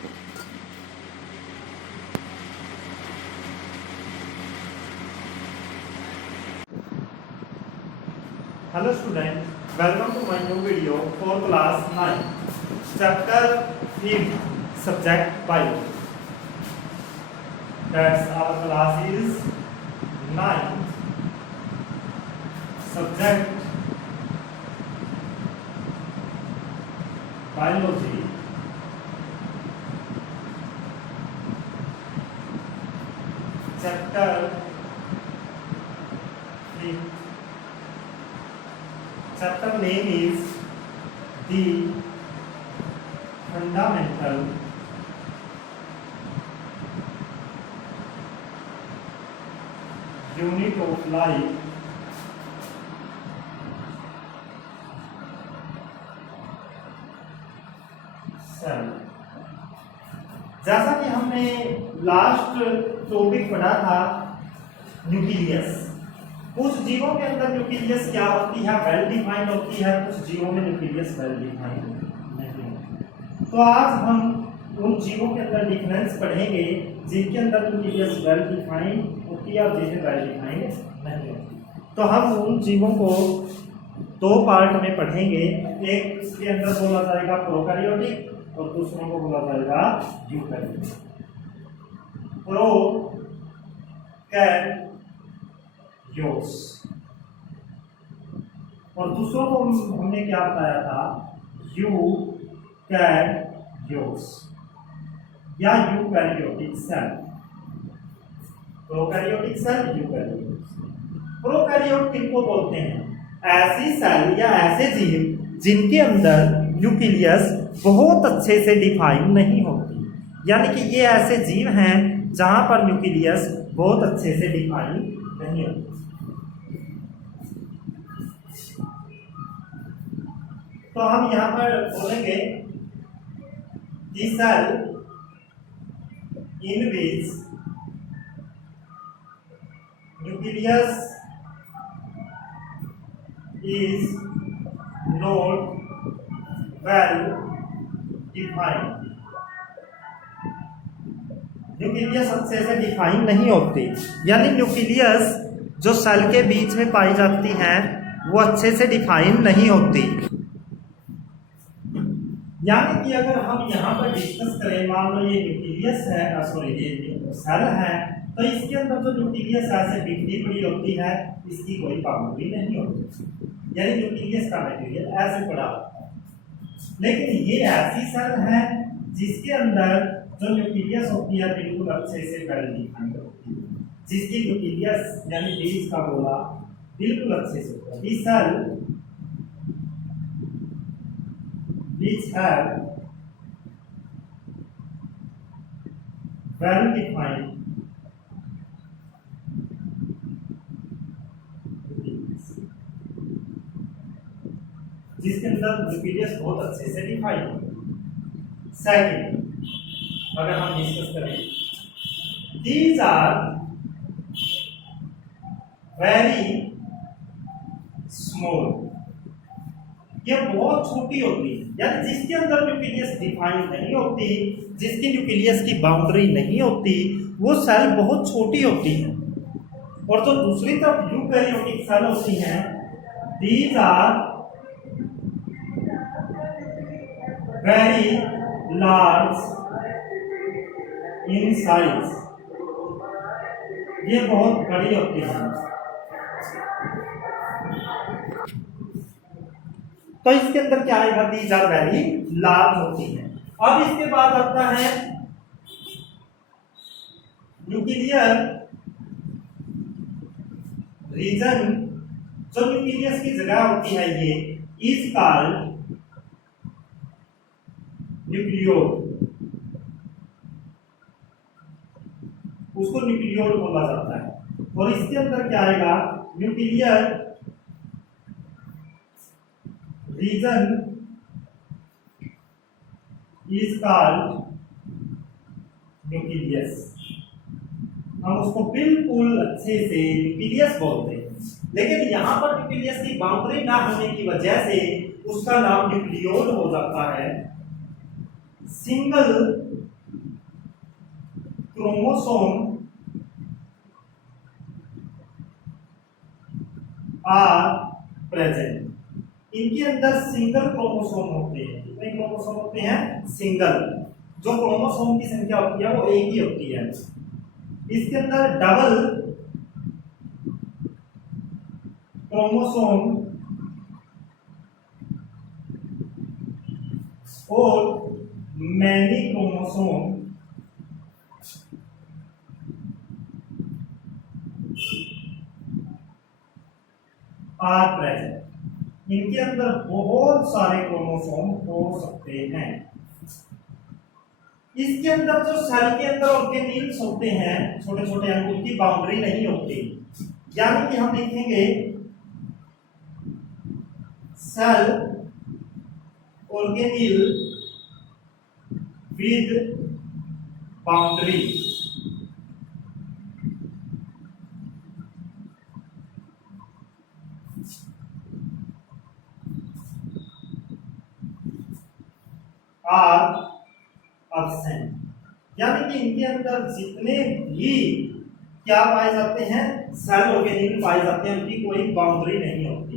Hello student, welcome to my new video for class 9, chapter 5, subject biology. That's our class is 9, subject biology. Chapter 5. Chapter name is the fundamental unit of life, cell. जैसा कि हमने last topic पढ़ा था nucleus, कुछ जीवों के अंदर nucleus क्या होती है, वेल डिफाइंड होती है, कुछ जीवों में न्यूक्लियस वेल डिफाइंड नहीं होती। तो आज हम उन जीवों के अंदर डिफरेंस पढ़ेंगे जिनके अंदर न्यूक्लियस वेल डिफाइंड होती है और जिनमें वेल डिफाइंड नहीं होती। तो हम उन जीवों को दो पार्ट में पढ़ेंगे, एक इसके अंदर बोला जाएगा प्रोकैरियोटिक और दूसरों को बोला जाएगा यूकैरियोटिक। प्रोकैरियोट्स और दूसरों को हमने क्या बताया था, यूकैरियोट्स या eukaryotic cell. Prokaryotic cell, eukaryotic cell. Prokaryote किनको बोलते हैं? ऐसी सेल या ऐसे जीव जिनके अंदर न्यूक्लियस बहुत अच्छे से डिफाइन नहीं होती, यानी कि ये ऐसे जीव हैं जहां पर न्यूक्लियस बहुत अच्छे से डिफाइन नहीं होती। तो हम यहां पर बोलेंगे cell in which nucleus is not well defined। Nucleus अच्छे से डिफाइन नहीं होती, यानी न्यूक्लियस जो सेल के बीच में पाई जाती हैं वो अच्छे से डिफाइन नहीं होती। यानी कि अगर हम यहाँ पर डिस्कस करें, मान लो ये न्यूक्लियस है, सॉरी ये सेल है, तो इसके अंदर जो न्यूक्लियस ऐसे बिखरी पड़ी होती है, इसकी कोई बाउंड्री नहीं होती, यानी न्यूक्लियस का मटेरियल ऐसे पड़ा होता है। लेकिन ये ऐसी सेल है जिसके अंदर जो न्यूक्लियस होती है बिल्कुल अच्छे से वेल डिफाइंड होती है, जिसकी न्यूक्लियस यानी बीज का गोला बिल्कुल अच्छे से होता है। This cell which have well defined जिसके अंदर न्यूक्लियस बहुत अच्छे से डिफाइन हो। सेकंड, अगर हम डिस्कस करें, these are very small, ये बहुत छोटी होती है, यानी जिसके अंदर न्यूक्लियस डिफाइन नहीं होती, जिसकी न्यूक्लियस की बाउंड्री नहीं होती, वो सेल बहुत छोटी होती है। और जो दूसरी तरफ यूकैरियोटिक सेल होती हैं, these are very large in size, ये बहुत बड़ी होती है। तो इसके अंदर क्या आएगा, दीज आर वेरी लार्ज होती है। अब इसके बाद आता है न्यूक्लियर रीजन, जो न्यूक्लियस की जगह होती है ये इज कॉल्ड न्यूक्लियोड, उसको न्यूक्लियोड बोला जाता है। और इसके अंदर क्या आएगा, nuclear region is called nucleus. हम उसको बिल्कुल अच्छे से न्यूक्लियस बोलते हैं, लेकिन यहाँ पर न्यूक्लियस की बाउंड्री ना होने की वजह से उसका नाम न्यूक्लियोड हो जाता है। Single chromosome are present. इनके अंदर सिंगल क्रोमोसोम होते हैं। कितने क्रोमोसोम होते हैं? सिंगल। जो क्रोमोसोम की संख्या होती है वो एक ही होती है। इसके अंदर डबल क्रोमोसोम और मैनी क्रोमोसोम आर प्रेजेंट। इनके अंदर बहुत सारे क्रोमोसोम हो सकते हैं। इसके अंदर जो सेल के अंदर ऑर्गेनील्स होते हैं, छोटे छोटे अंग, उनकी बाउंड्री नहीं होती। यानी कि हम लिखेंगे cell organelle with boundary. Are absent. यानी कि इनके अंदर जितने भी क्या पाए जाते हैं, सेल ऑर्गेनील पाए जाते हैं, उनकी कोई बाउंड्री नहीं होती।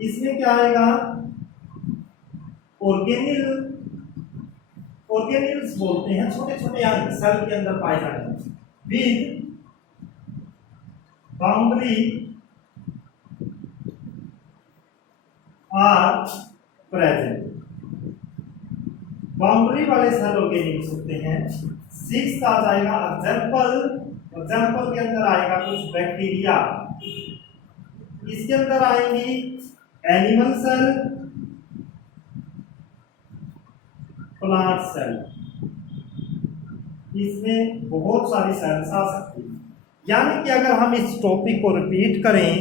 इसमें क्या आएगा? ऑर्गेनील्स बोलते हैं छोटे छोटे अंग सेल के अंदर पाए जाते हैं with boundary are present. Boundary वाले सेल ऑर्गेनील्स होते हैं। सिक्स्थ आ जाएगा एग्जाम्पल। एग्जाम्पल के अंदर आएगा कुछ बैक्टीरिया। इसके अंदर आएंगी एनिमल सेल, प्लांट सेल। इसमें बहुत सारी सेल्स आ सकती है। यानी कि अगर हम इस टॉपिक को रिपीट करें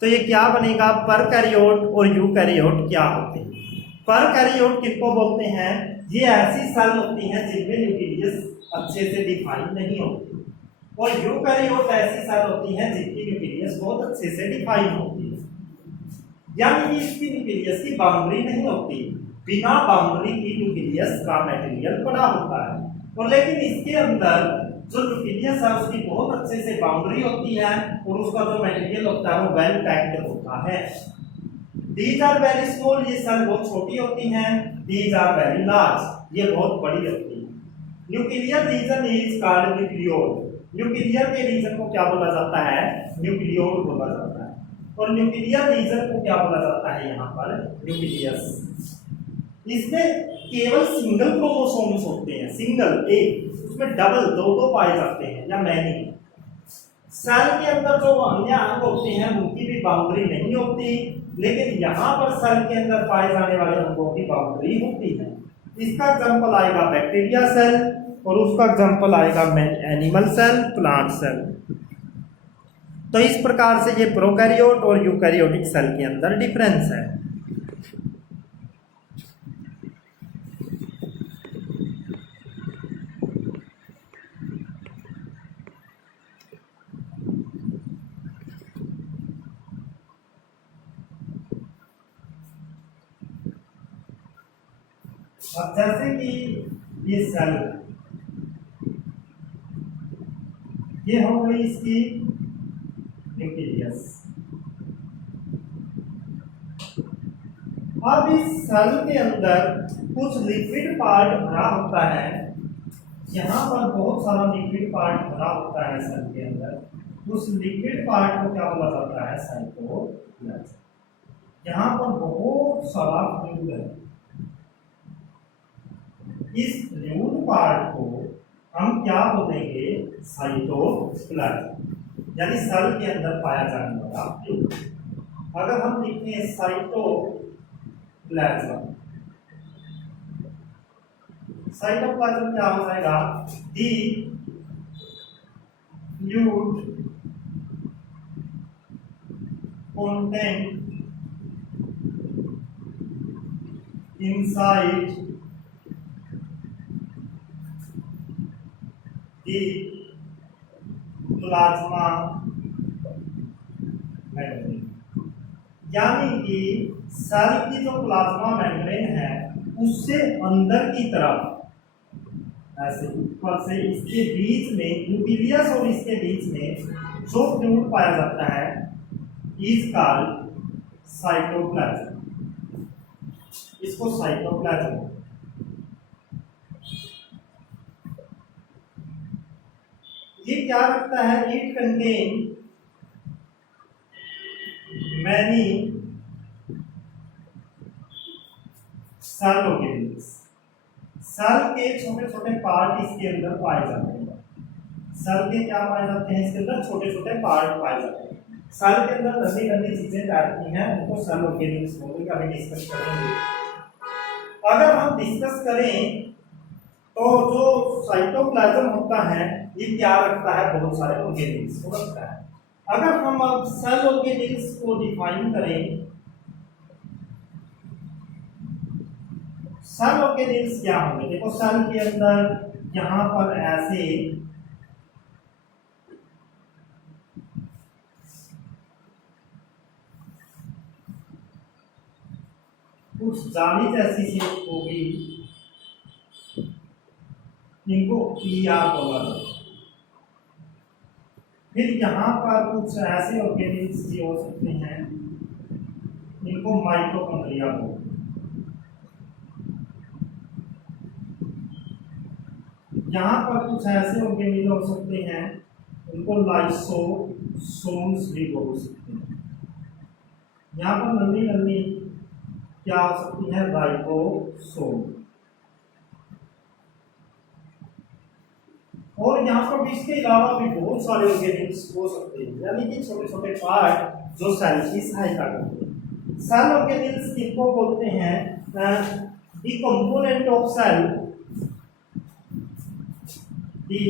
तो ये क्या बनेगा? परकैरियोट और यूकैरियोट क्या होते हैं? परकैरियोट किसको बोलते हैं? ये ऐसी सेल होती हैं जिनमें न्यूक्लियस अच्छे से डिफाइन नहीं होती, और यूकैरियोट ऐसी सेल होती हैं जिनकी न्यूक्लियस बहुत अच्छे से डिफाइन होती है। यानी कि इसकी न्यूक्लियस की बाउंड्री नहीं होती। बिना बाउंड्री की न्यूक्लियस का मटेरियल बड़ा होता है, और लेकिन इसके अंदर जो न्यूक्लियस है उसकी बहुत अच्छे से बाउंड्री होती है, और उसका जो मटेरियल होता है वो वेल पैक्ड होता है। These are very small, ये सेल बहुत छोटी होती हैं। These are very large, ये बहुत बड़ी होती हैं। Nuclear region is called nucleole. Nuclear के रीजन को क्या बोला जाता है? न्यूक्लियोल बोला जाता है। और न्यूक्लियर रीजन को क्या बोला जाता है? यहाँ पर न्यूक्लियस। इसमें केवल सिंगल क्रोमोसोम्स होते हैं, सिंगल एक। उसमें डबल दो दो पाए जाते हैं या मैनी। सेल के अंदर जो अन्य अंग होते हैं उनकी भी बाउंड्री नहीं होती, लेकिन यहाँ पर सेल के अंदर पाए जाने वाले अंगों की बाउंड्री होती है। इसका एग्जांपल आएगा बैक्टीरिया सेल, और उसका एग्जांपल आएगा एनिमल सेल, प्लांट सेल। तो इस प्रकार से ये प्रोकैरियोट और यूकैरियोटिक सेल के अंदर डिफरेंस है। अब जैसे कि ये सेल, ये हो गई इसकी न्यूक्लियस। अब इस सेल के अंदर कुछ लिक्विड पार्ट भरा होता है। यहाँ पर बहुत सारा लिक्विड पार्ट भरा होता है सेल के अंदर। उस लिक्विड पार्ट को क्या बोला जाता है? साइटोप्लाज्म। यहाँ पर बहुत सारा फ्लूइड है। इस फ्लूइड पार्ट को हम क्या बोलेंगे? साइटोप्लाज्म, यानी सेल के अंदर पाया जाने वाला फ्लूइड। अगर हम लिखें साइटोप्लाज्म, साइटोप्लाज्म क्या हो जाएगा? The fluid content inside the plasma membrane. यानी कि सेल की जो प्लाज्मा मेम्ब्रेन है उससे अंदर की तरफ ऐसे ऊपर से इसके बीच में न्यूक्लियस और इसके बीच में जो फ्लूइड पाया जाता है इज कॉल्ड साइटोप्लाज्म। इसको साइटोप्लाज्म। ये क्या रखता है? It contain many cell organelles. Cell के छोटे छोटे पार्ट इसके अंदर पाए जाते हैं। सेल के क्या पाए जाते हैं? इसके अंदर छोटे छोटे पार्ट पाए जाते हैं। सेल के अंदर नन्ही नन्ही चीजें बैठती हैं, उनको सेल ऑर्गेनिल्स बोलते हैं। अभी डिस्कस करेंगे। अगर हम डिस्कस करें तो जो साइटोप्लाज्म होता है ये क्या रखता है? बहुत सारे ऑर्गेनिल्स को रखता है। अगर हम अब सेल ऑर्गेनिल्स को डिफाइन करें, सेल ऑर्गेनिल्स क्या होंगे? देखो सेल के अंदर यहां पर ऐसे कुछ जाली जैसी शेप होगी, इनको पीआर बोला जाता है। फिर यहाँ पर कुछ ऐसे ऑर्गेनिल्स भी हो सकते हैं, इनको माइटोकॉन्ड्रिया बोलते हैं। यहाँ पर कुछ ऐसे ऑर्गेनिल हो सकते हैं, उनको लाइसोसोम्स भी बोल सकते हैं। यहाँ पर नन्ही नन्ही क्या हो सकती है? राइबोसोम। और यहाँ पर इसके अलावा भी बहुत सारे ऑर्गेनिल्स हो सकते हैं, यानी कि छोटे छोटे पार्ट जो सेल की सहायता करते हैं। सेल ऑर्गेनिल्स किसको बोलते हैं? The component of cell, the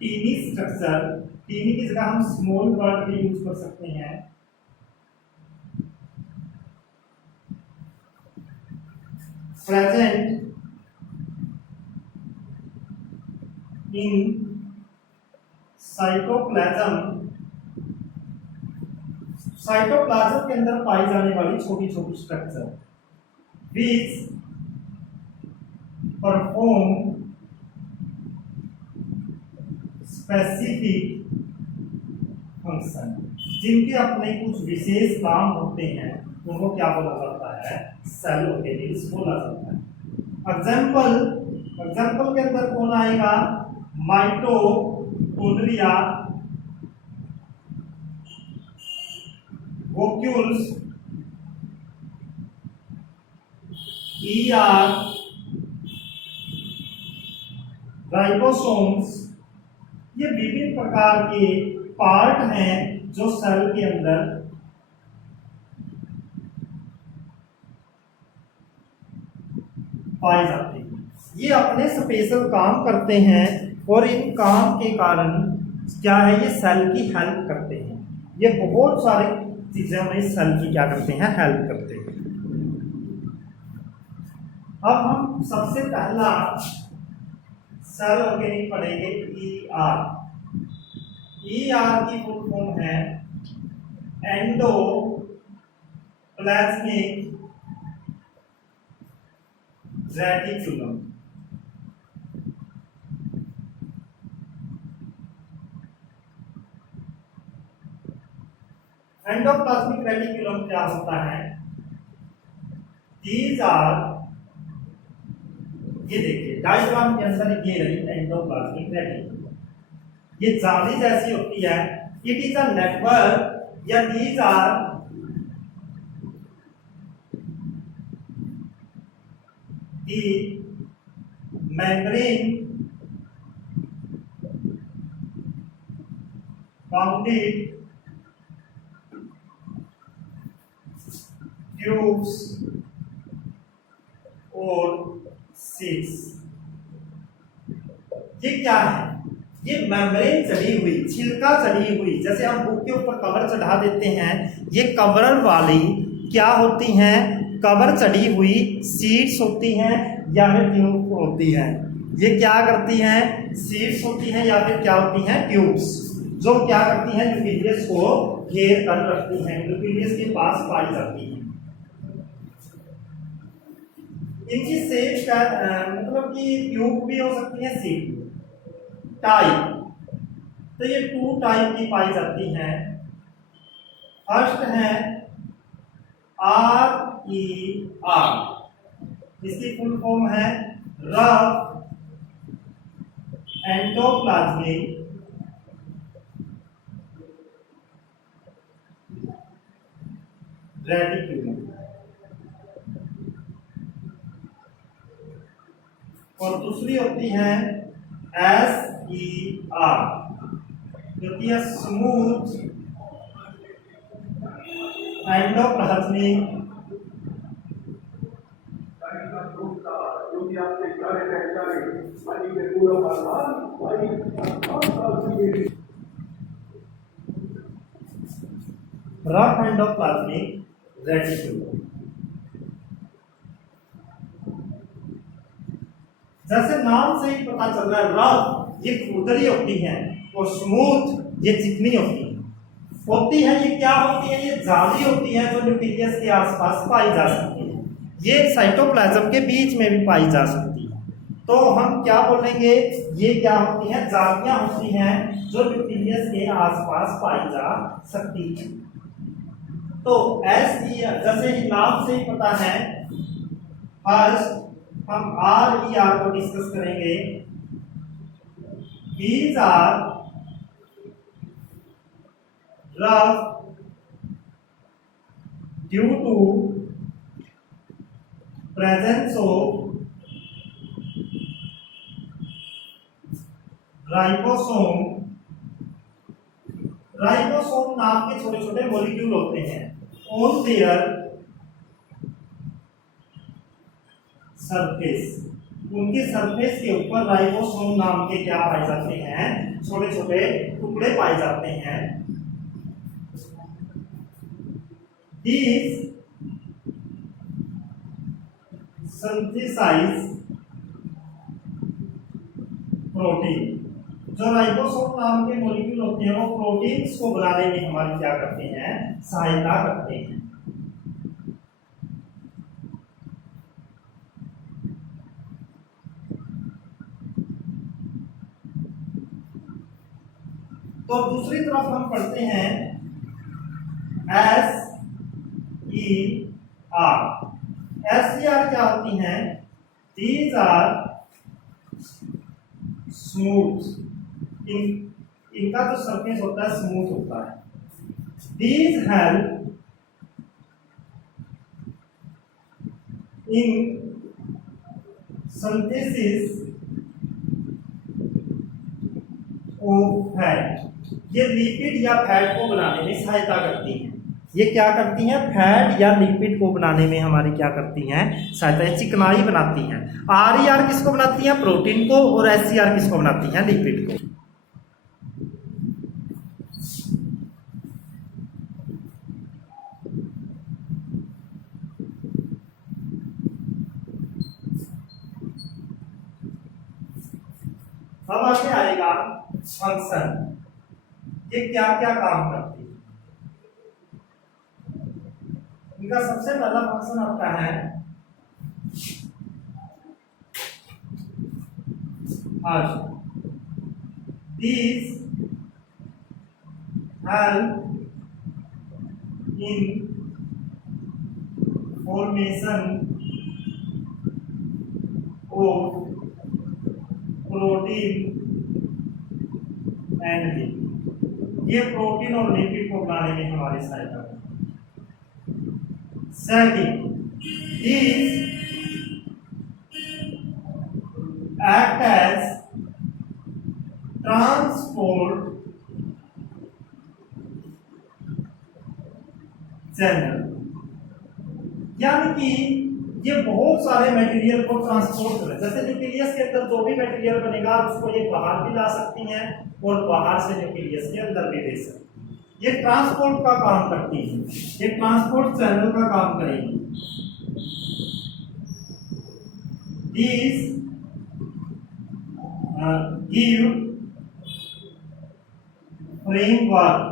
tiny structure. Tiny की जगह हम स्मॉल वर्ड भी यूज कर सकते हैं। Present in cytoplasm. साइटोप्लाज्म के अंदर पाई जाने वाली छोटी छोटी structure which perform specific function, जिनके अपने कुछ विशेष काम होते हैं, उनको क्या बोला जाता है? सेल ऑर्गेनिल्स बोला जाता है। एग्जाम्पल के अंदर कौन आएगा? Mitochondria, vacuoles, ER, ribosomes. ये विभिन्न प्रकार के पार्ट हैं जो सेल के अंदर पाए जाते हैं। ये अपने स्पेशल काम करते हैं और इन काम के कारण क्या है? ये सेल की हेल्प करते हैं। ये बहुत सारी चीजें में सेल की क्या करते हैं? हेल्प करते हैं। अब हम सबसे पहला सेल ऑर्गेनिल पढ़ेंगे ईआर। ईआर की फुल फॉर्म है एंडोप्लाज्मिक रेटिकुलम। एंडोप्लाज्मिक रेटिकुलम क्या होता है? दीज आर, ये देखिए डायग्राम के अंदर ये रही एंडोप्लाज्मिक रेटिकुलम। ये जाली जैसी होती है। इट इज अ नेटवर्क या these are the membrane bounded tubes और सीट्स। ये क्या है? ये मेम्ब्रेन चढ़ी हुई, छिलका चढ़ी हुई, जैसे हम बुक के ऊपर कवर चढ़ा देते हैं, ये कवर वाली क्या होती हैं? कवर चढ़ी हुई सीट्स होती हैं या फिर ट्यूब होती हैं। ये क्या करती हैं? सीट्स होती हैं या फिर क्या होती हैं? ट्यूब्स, जो क्या करती हैं? न्यूक्लियस को घेर कर रखती हैं, न्यूक्लियस के पास पाई जाती हैं। इनकी शेप का मतलब कि ट्यूब भी हो सकती है, सीट टाइप। तो ये 2 टाइप की पाई जाती हैं। फर्स्ट है RER, इसकी फुल फॉर्म है रफ एंडोप्लाज्मिक रेटिक्यूलम, और दूसरी होती है SER, जो होती है smooth endoplasmic rough endoplasmic reticulum. जैसे नाम से ही पता चल रहा है, रफ ये खुरदरी होती है और स्मूथ ये चिकनी होती है। ये क्या होती है? ये जाली होती है जो न्यूक्लियस के आसपास पाई जा सकती है। ये साइटोप्लाज्म के बीच में भी पाई जा सकती है। तो हम क्या बोलेंगे? ये क्या होती है? जालियां होती हैं जो न्यूक्लियस के आसपास पाई जा सकती है। तो जैसे ही नाम से ही पता है, फर्स्ट हम RER को डिस्कस करेंगे। These are rough due to presence of ribosome. Ribosome नाम के छोटे छोटे मॉलिक्यूल होते हैं। ऑन देयर सरफेस, उनके सरफेस के ऊपर राइबोसोम नाम के क्या पाए जाते हैं? छोटे छोटे टुकड़े पाए जाते हैं। These synthesize protein. जो राइबोसोम नाम के मॉलिक्यूल होते हैं वो प्रोटीन्स को बनाने में हमारी क्या करते हैं? सहायता करते हैं। तो दूसरी तरफ हम पढ़ते हैं SER क्या होती हैं? These are स्मूथ, इनका जो सरफेस होता है स्मूथ होता है। These help in synthesis of fat, ये लिपिड या फैट को बनाने में सहायता करती हैं। ये क्या करती हैं? फैट या लिपिड को बनाने में हमारी क्या करती हैं? सहायता, चिकनाई बनाती हैं। RER किसको बनाती हैं? प्रोटीन को। और SER किसको बनाती हैं? लिपिड को। अब आगे आएगा फंक्शन। ये क्या क्या काम करती है? इनका सबसे पहला फंक्शन आपका है these help in formation of protein and lipid। ये प्रोटीन और लिपिड को बनाने में हमारी सहायता करती है। Second, these act as transport channel, यानी कि ये बहुत सारे मटेरियल को ट्रांसपोर्ट करें। जैसे न्यूक्लियस के अंदर जो भी मटेरियल बनेगा उसको ये बाहर भी ला सकती हैं और बाहर से न्यूक्लियस के अंदर भी दे सकती हैं। ये ट्रांसपोर्ट का काम करती है, ये ट्रांसपोर्ट चैनल का काम करेगी। These give framework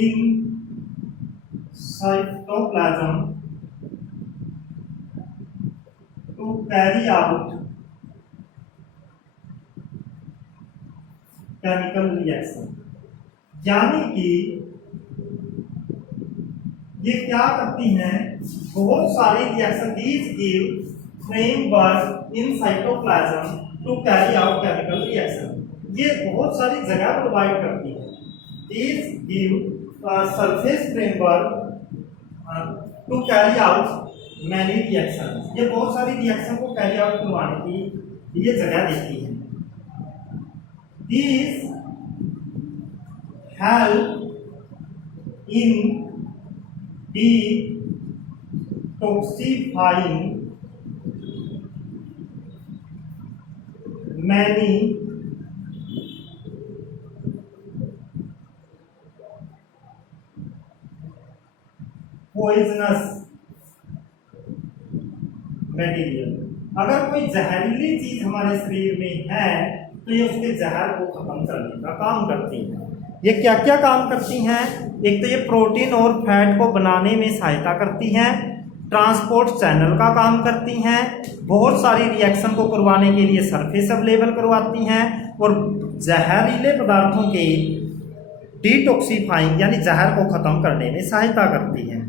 in cytoplasm to carry out chemical reaction. यानी कि ये क्या करती हैं, बहुत सारी reaction these give framework in cytoplasm to carry out chemical reaction. ये बहुत सारी जगह प्रोवाइड करती है। These give surface framework to carry out many reaction. ये बहुत सारी रिएक्शन को कैरी आउट करवाने की ये जगह देती है। These help in detoxifying many poisonous material। अगर कोई जहरीली चीज हमारे शरीर में है तो ये उसके जहर को खत्म करने का काम करती है। ये क्या क्या काम करती हैं? एक तो ये प्रोटीन और फैट को बनाने में सहायता करती हैं, ट्रांसपोर्ट चैनल का काम करती हैं, बहुत सारी रिएक्शन को करवाने के लिए सरफेस अवेलेबल करवाती हैं, और जहरीले पदार्थों के डिटॉक्सिफाइंग यानी जहर को खत्म करने में सहायता करती हैं।